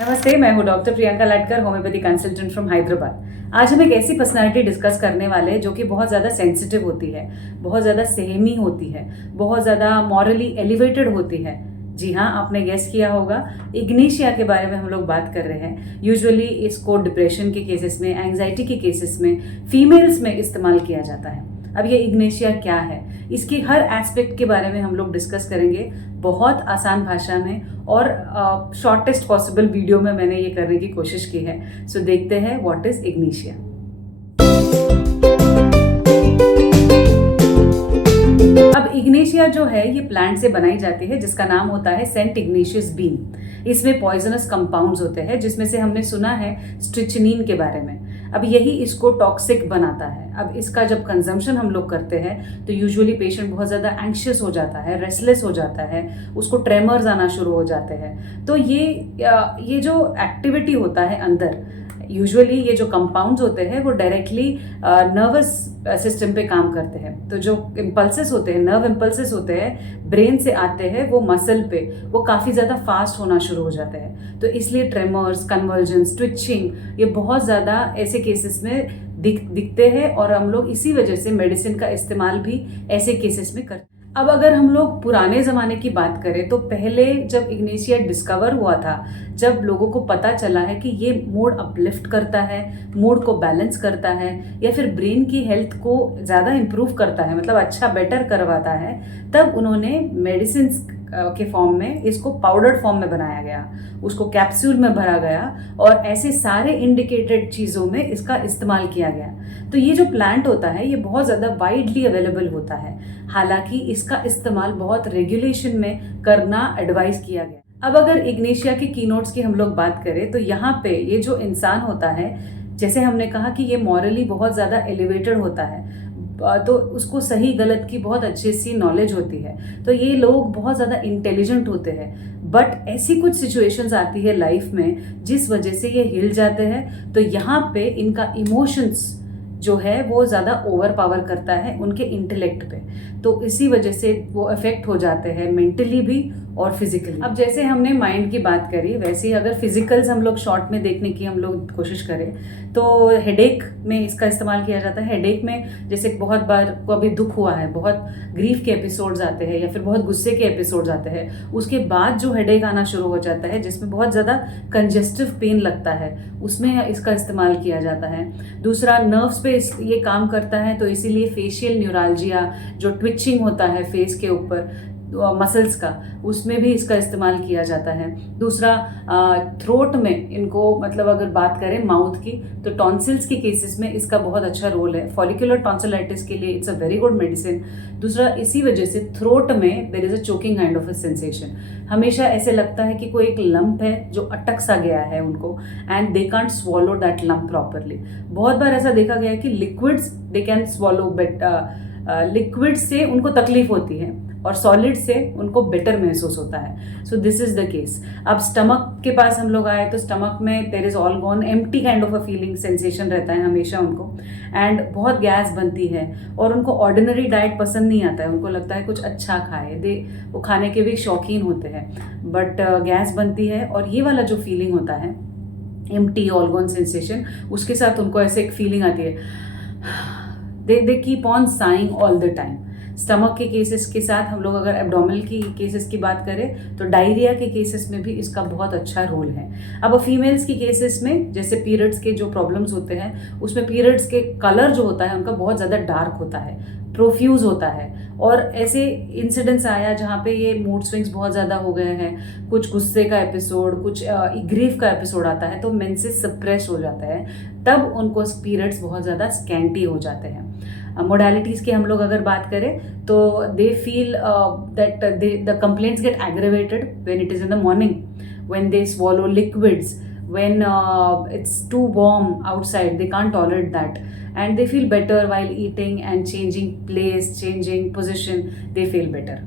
नमस्ते, मैं हूँ doctor Priyanka Latkar, homeopathy consultant from Hyderabad. आज हम एक ऐसी पर्सनालिटी डिस्कस करने वाले हैं जो कि बहुत ज़्यादा सेंसिटिव होती है, बहुत ज़्यादा सहमी होती है, बहुत ज़्यादा मॉरली एलिवेटेड होती है। जी हाँ, आपने गेस किया होगा, इग्निशिया के बारे में हम लोग बात कर रहे हैं। यूजुअली इसको डिप्रेशन के केसेस में, एंग्जाइटी के केसेस में, फीमेल्स में इस्तेमाल किया जाता है। अब ये इग्निशिया क्या है, इसकी हर एस्पेक्ट के बारे में हम लोग डिस्कस करेंगे बहुत आसान भाषा में और शॉर्टेस्ट पॉसिबल वीडियो में मैंने ये करने की कोशिश की है। सो देखते हैं व्हाट इज इग्निशिया। अब इग्निशिया जो है ये प्लांट से बनाई जाती है जिसका नाम होता है सेंट इग्निशियस बीन। इसमें पॉइजनस कंपाउंड्स होते हैं जिसमें से हमने सुना है स्ट्रिचनिन के बारे में। अब यही इसको टॉक्सिक बनाता है। अब इसका जब कंजम्पशन हम लोग करते हैं तो यूजुअली पेशेंट बहुत ज़्यादा एंग्शियस हो जाता है, रेस्टलेस हो जाता है, उसको ट्रेमर्स आना शुरू हो जाते हैं। तो ये जो एक्टिविटी होता है अंदर, यूजुअली ये जो कंपाउंड्स होते हैं वो डायरेक्टली नर्वस सिस्टम पे काम करते हैं। तो जो इम्पल्सेस होते हैं, नर्व इम्पल्सेस होते हैं, ब्रेन से आते हैं, वो मसल पे वो काफ़ी ज़्यादा फास्ट होना शुरू हो जाते हैं। तो इसलिए ट्रेमर्स, कन्वर्जेंस, ट्विचिंग, ये बहुत ज़्यादा ऐसे केसेस में दिखते हैं और हम लोग इसी वजह से मेडिसिन का इस्तेमाल भी ऐसे केसेस में करते हैं। अब अगर हम लोग पुराने ज़माने की बात करें तो पहले जब इग्निशिया डिस्कवर हुआ था, जब लोगों को पता चला है कि ये मूड अपलिफ्ट करता है, मूड को बैलेंस करता है या फिर ब्रेन की हेल्थ को ज़्यादा इम्प्रूव करता है, मतलब अच्छा बेटर करवाता है, तब उन्होंने मेडिसिन के फॉर्म में इसको पाउडर्ड फॉर्म में बनाया गया, उसको कैप्सूल में भरा गया और ऐसे सारे इंडिकेटेड चीज़ों में इसका इस्तेमाल किया गया। तो ये जो प्लांट होता है ये बहुत ज़्यादा वाइडली अवेलेबल होता है, हालांकि इसका इस्तेमाल बहुत रेगुलेशन में करना एडवाइस किया गया। अब अगर इग्निशिया के कीनोट्स की हम लोग बात करें तो यहाँ पे ये जो इंसान होता है, जैसे हमने कहा कि ये मॉरली बहुत ज़्यादा एलिवेटेड होता है, तो उसको सही गलत की बहुत अच्छी सी नॉलेज होती है। तो ये लोग बहुत ज़्यादा इंटेलिजेंट होते हैं, बट ऐसी कुछ सिचुएशंस आती है लाइफ में जिस वजह से ये हिल जाते हैं। तो यहाँ पे इनका इमोशंस जो है वो ज़्यादा ओवर पावर करता है उनके इंटेलेक्ट पे, तो इसी वजह से वो अफेक्ट हो जाते हैं मेंटली भी और फिजिकली। अब जैसे हमने माइंड की बात करी, वैसे ही अगर फिजिकल्स हम लोग शॉर्ट में देखने की हम लोग कोशिश करें तो हेडेक में इसका इस्तेमाल किया जाता है। हेडेक में जैसे बहुत बार को अभी दुख हुआ है, बहुत ग्रीफ के एपिसोड्स आते हैं या फिर बहुत गुस्से के एपिसोड्स आते हैं, उसके बाद जो हेडेक आना शुरू हो जाता है जिसमें बहुत ज़्यादा कंजेस्टिव पेन लगता है, उसमें इसका इस्तेमाल किया जाता है। दूसरा, नर्व्स पे ये काम करता है, तो इसीलिए फेशियल न्यूरालजिया, जो ट्विचिंग होता है फेस के ऊपर मसल्स का, उसमें भी इसका इस्तेमाल किया जाता है। दूसरा, थ्रोट में इनको, मतलब अगर बात करें माउथ की, तो टॉन्सिल्स के केसेस में इसका बहुत अच्छा रोल है। फॉलिकुलर टॉन्सिलाइटिस के लिए it's a very good medicine. दूसरा, इसी वजह से थ्रोट में there is a choking kind of a sensation. हमेशा ऐसे लगता है कि कोई एक लंप है जो अटक सा गया है उनको, and they can't swallow that lump properly. बहुत बार ऐसा देखा गया है कि liquids they can swallow, but liquid से उनको तकलीफ होती है और सॉलिड से उनको बेटर महसूस होता है। So this is the case. अब स्टमक के पास हम लोग आए तो स्टमक में there is all gone empty kind of a feeling, sensation रहता है हमेशा उनको, एंड बहुत गैस बनती है और उनको ऑर्डिनरी डाइट पसंद नहीं आता है, उनको लगता है कुछ अच्छा खाए, वो खाने के भी शौकीन होते हैं, बट गैस बनती है और ये वाला जो फीलिंग होता है एम्प्टी ऑल गॉन सेंसेशन, उसके साथ उनको ऐसे एक फीलिंग आती है, they keep on saying all the time. Stomach के केसेस के साथ हम लोग अगर एब्डोमिनल की केसेस की बात करें तो डायरिया के केसेस में भी इसका बहुत अच्छा रोल है। अब फीमेल्स की केसेस में, जैसे पीरियड्स के जो प्रॉब्लम्स होते हैं उसमें पीरियड्स के कलर जो होता है उनका बहुत ज़्यादा डार्क होता है, प्रोफ्यूज होता है, और ऐसे इंसिडेंट्स आया जहाँ पे ये मूड स्विंग्स बहुत ज़्यादा हो गए हैं, कुछ गुस्से का एपिसोड, कुछ ग्रीफ का एपिसोड आता है, तो मेंसेस सप्रेस हो जाता है, तब उनको पीरियड्स बहुत ज़्यादा स्कैंटी हो जाते हैं। मोडालिटीज़ की हम लोग अगर बात करें तो they feel that the complaints get aggravated when it is in the morning, when they swallow liquids, when it's too warm outside, they can't tolerate that, and they feel better while eating, and changing place, changing position, they feel better.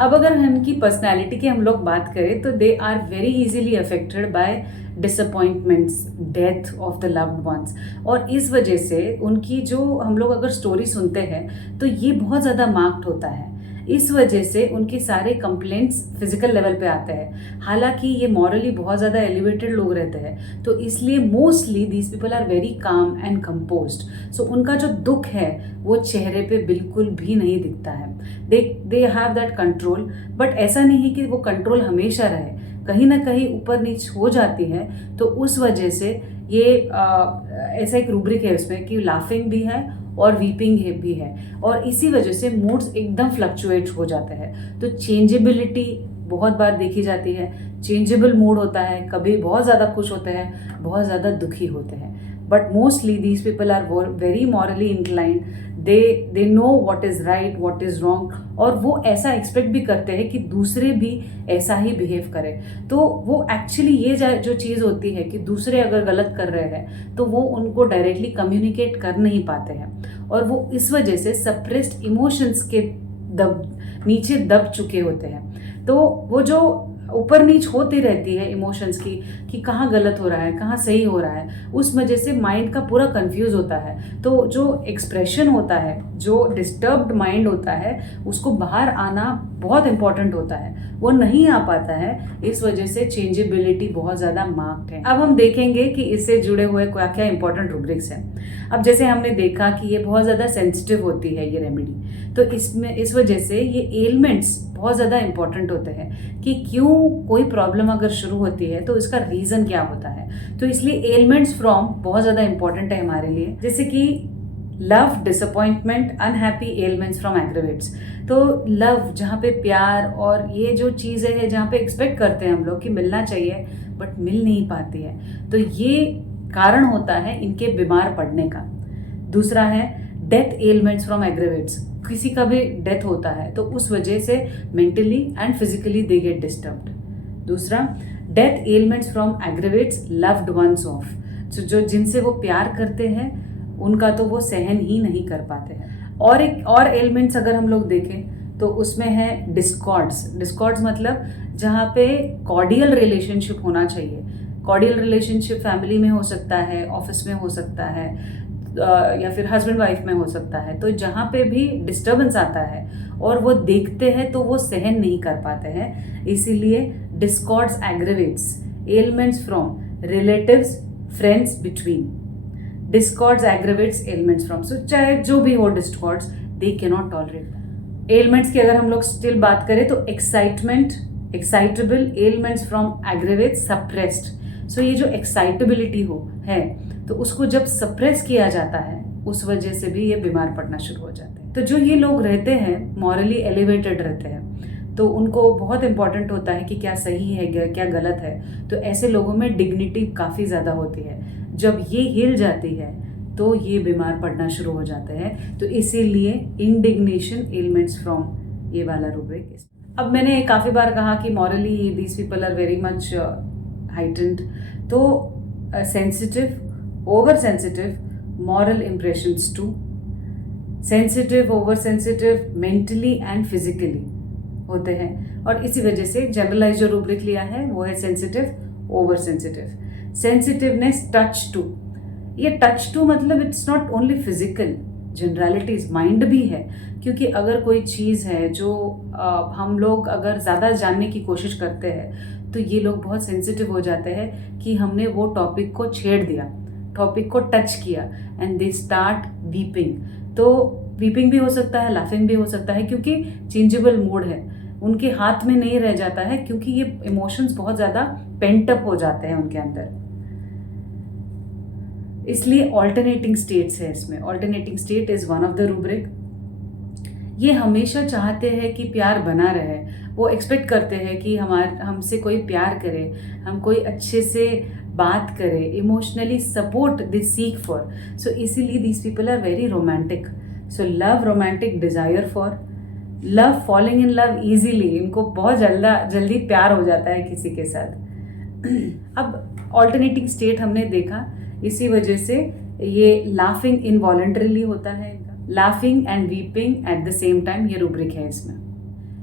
अब अगर इनकी personality की हम लोग बात करें तो they are very easily affected by disappointments, death of the loved ones, और इस वजह से उनकी जो हम लोग अगर स्टोरी सुनते हैं तो ये बहुत ज़्यादा मार्क्ड होता है। इस वजह से उनके सारे कंप्लेंट्स फिजिकल लेवल पे आते हैं। हालांकि ये मॉरली बहुत ज़्यादा एलिवेटेड लोग रहते हैं, तो इसलिए mostly these people are very calm and composed. So उनका जो दुख है वो चेहरे पे बिल्कुल भी नहीं दिखता है। They have that control, but ऐसा नहीं है कि वो कंट्रोल हमेशा रहे, कहीं ना कहीं ऊपर नीच हो जाती है। तो उस वजह से ये ऐसा एक रूब्रिक है उसमें कि लाफिंग भी है और वीपिंग भी है, और इसी वजह से मूड्स एकदम फ्लक्चुएट हो जाते हैं। तो चेंजेबिलिटी बहुत बार देखी जाती है। चेंजेबल मूड होता है, कभी बहुत ज़्यादा खुश होते हैं, बहुत ज़्यादा दुखी होते हैं। But mostly these people are very morally inclined. They know what is right, what is wrong, और वो ऐसा एक्सपेक्ट भी करते हैं कि दूसरे भी ऐसा ही बिहेव करें। तो वो एक्चुअली ये जो चीज़ होती है कि दूसरे अगर गलत कर रहे हैं तो वो उनको डायरेक्टली कम्युनिकेट कर नहीं पाते हैं, और वो इस वजह से सप्रेस्ड इमोशंस के नीचे दब चुके होते हैं। तो वो जो ऊपर नीच होती रहती है इमोशंस की कि कहाँ गलत हो रहा है, कहाँ सही हो रहा है, उस वजह से माइंड का पूरा कंफ्यूज होता है। तो जो एक्सप्रेशन होता है, जो डिस्टर्ब्ड माइंड होता है, उसको बाहर आना बहुत इंपॉर्टेंट होता है, वो नहीं आ पाता है। इस वजह से चेंजेबिलिटी बहुत ज़्यादा मार्क्ड है। अब हम देखेंगे कि इससे जुड़े हुए क्या क्या इंपॉर्टेंट रूब्रिक्स हैं। अब जैसे हमने देखा कि ये बहुत ज़्यादा सेंसिटिव होती है ये रेमेडी, तो इसमें इस वजह से ये एलिमेंट्स बहुत ज़्यादा इंपॉर्टेंट होते हैं कि क्यों कोई प्रॉब्लम अगर शुरू होती है तो इसका रीज़न क्या होता है। तो इसलिए एलिमेंट्स फ्रॉम बहुत ज़्यादा इंपॉर्टेंट है हमारे लिए, जैसे कि love, disappointment, unhappy elements from aggravates. तो लव, जहाँ पे प्यार और ये जो चीज़ें हैं जहाँ पे एक्सपेक्ट करते हैं हम लोग कि मिलना चाहिए बट मिल नहीं पाती है, तो ये कारण होता है इनके बीमार पड़ने का। दूसरा है डेथ एलिमेंट्स फ्रॉम एग्रीवेट्स। किसी का भी डेथ होता है तो उस वजह से mentally and physically they get disturbed. दूसरा, death elements from aggravates loved ones off. जो जिनसे वो प्यार करते हैं उनका तो वो सहन ही नहीं कर पाते हैं। और एक और एलिमेंट्स अगर हम लोग देखें तो उसमें है डिस्कॉर्ड्स। डिस्कॉर्ड्स मतलब जहाँ पे कॉर्डियल रिलेशनशिप होना चाहिए। कॉर्डियल रिलेशनशिप फैमिली में हो सकता है, ऑफिस में हो सकता है, या फिर हस्बैंड वाइफ में हो सकता है। तो जहाँ पे भी डिस्टर्बेंस आता है और वो देखते हैं तो वो सहन नहीं कर पाते हैं, इसीलिए discords aggravates elements from relatives, friends between. Discords aggravates elements from, so चाहे जो भी हो discords, they can not tolerate. Elements की अगर हम लोग स्टिल बात करें तो excitement, excitable elements from aggravates suppressed. So ये जो एक्साइटेबिलिटी है तो उसको जब सप्रेस किया जाता है उस वजह से भी ये बीमार पड़ना शुरू हो जाते हैं। तो जो ये लोग रहते हैं मॉरली एलिवेटेड रहते हैं, तो उनको बहुत इंपॉर्टेंट होता है कि क्या सही है क्या गलत है। तो ऐसे लोगों में डिग्निटी काफ़ी ज़्यादा होती है। जब ये हिल जाती है तो ये बीमार पड़ना शुरू हो जाते हैं। तो इसीलिए इंडिग्नेशन एलिमेंट्स फ्रॉम ये वाला रूब्रिक। अब मैंने काफ़ी बार कहा कि morally these people are very much heightened. तो sensitive, over sensitive, moral impressions too, sensitive, over sensitive, mentally and physically होते हैं। और इसी वजह से जनरलाइज जो रूब्रिक लिया है वो है sensitive, over sensitive. Sensitiveness, touch too. ये टच टू मतलब it's not only physical, generalities mind भी है। क्योंकि अगर कोई चीज़ है जो हम लोग अगर ज़्यादा जानने की कोशिश करते हैं तो ये लोग बहुत सेंसिटिव हो जाते हैं कि हमने वो टॉपिक को छेड़ दिया, टॉपिक को टच किया, एंड दे स्टार्ट वीपिंग। तो वीपिंग भी हो सकता है, लाफिंग भी हो सकता है, क्योंकि चेंजेबल मूड है, उनके हाथ में नहीं रह जाता है, क्योंकि ये इमोशंस बहुत ज़्यादा पेंट अप हो जाते हैं उनके अंदर। इसलिए ऑल्टरनेटिंग स्टेट्स है इसमें। Alternating state is one of the rubric. ये हमेशा चाहते हैं कि प्यार बना रहे, वो एक्सपेक्ट करते हैं कि हमसे कोई प्यार करे, हम कोई अच्छे से बात करे, इमोशनली सपोर्ट दे सीक फॉर। सो इसीलिए these people are very romantic. So love, romantic desire for love, falling in love easily, इनको बहुत जल्दी प्यार हो जाता है किसी के साथ। अब ऑल्टरनेटिंग स्टेट हमने देखा, इसी वजह से ये लाफिंग इनवॉलंटरीली होता है, laughing and weeping at the same time, ये रूब्रिक है इसमें।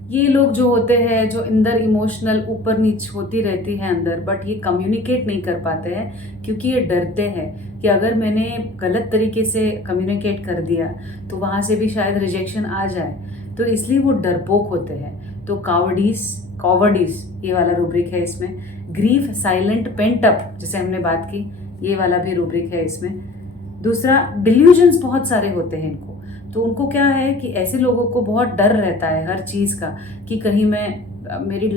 ये लोग जो होते हैं जो अंदर इमोशनल ऊपर नीच होती रहती है अंदर, बट ये कम्युनिकेट नहीं कर पाते हैं क्योंकि ये डरते हैं कि अगर मैंने गलत तरीके से कम्युनिकेट कर दिया तो वहाँ से भी शायद रिजेक्शन आ जाए। तो इसलिए वो डरपोक होते हैं। तो कॉवर्डिस ये वाला रूब्रिक है इसमें। ग्रीफ साइलेंट पेंट अप जैसे हमने बात की, ये वाला भी रूब्रिक है इसमें। दूसरा, डिल्यूजन्स बहुत सारे होते हैं इनको। तो उनको क्या है कि ऐसे लोगों को बहुत डर रहता है हर चीज़ का कि कहीं मैं मेरी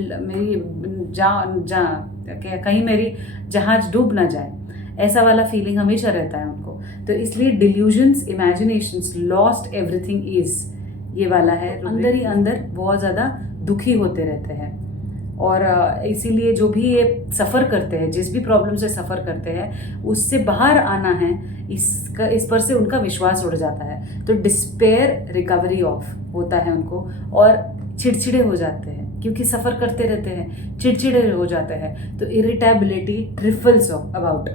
कहीं मेरी जहाज डूब ना जाए, ऐसा वाला फीलिंग हमेशा रहता है उनको। तो इसलिए delusions, imaginations, lost everything is, ये वाला है। अंदर ही अंदर बहुत ज़्यादा दुखी होते रहते हैं और इसीलिए जो भी ये सफ़र करते हैं, जिस भी प्रॉब्लम से सफ़र करते हैं, उससे बाहर आना है, इस पर से उनका विश्वास उड़ जाता है। तो डिस्पेयर रिकवरी ऑफ होता है उनको और चिड़चिड़े हो जाते हैं क्योंकि सफ़र करते रहते हैं, चिड़चिड़े हो जाते हैं। तो इरिटेबिलिटी ट्रिफल्स अबाउट,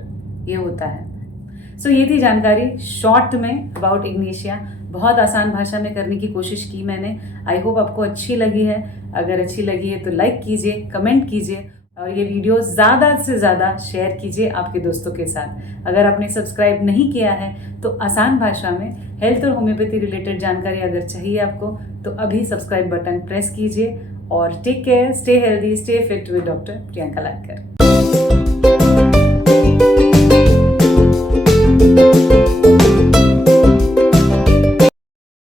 ये होता है। सो ये थी जानकारी शॉर्ट में अबाउट इग्निशिया। बहुत आसान भाषा में करने की कोशिश की मैंने। आई होप आपको अच्छी लगी है। अगर अच्छी लगी है तो लाइक कीजिए, कमेंट कीजिए और ये वीडियो ज़्यादा से ज़्यादा शेयर कीजिए आपके दोस्तों के साथ। अगर आपने सब्सक्राइब नहीं किया है तो आसान भाषा में हेल्थ और होम्योपैथी रिलेटेड जानकारी अगर चाहिए आपको तो अभी सब्सक्राइब बटन प्रेस कीजिए और take care, stay healthy, stay fit with doctor Priyanka लालकर।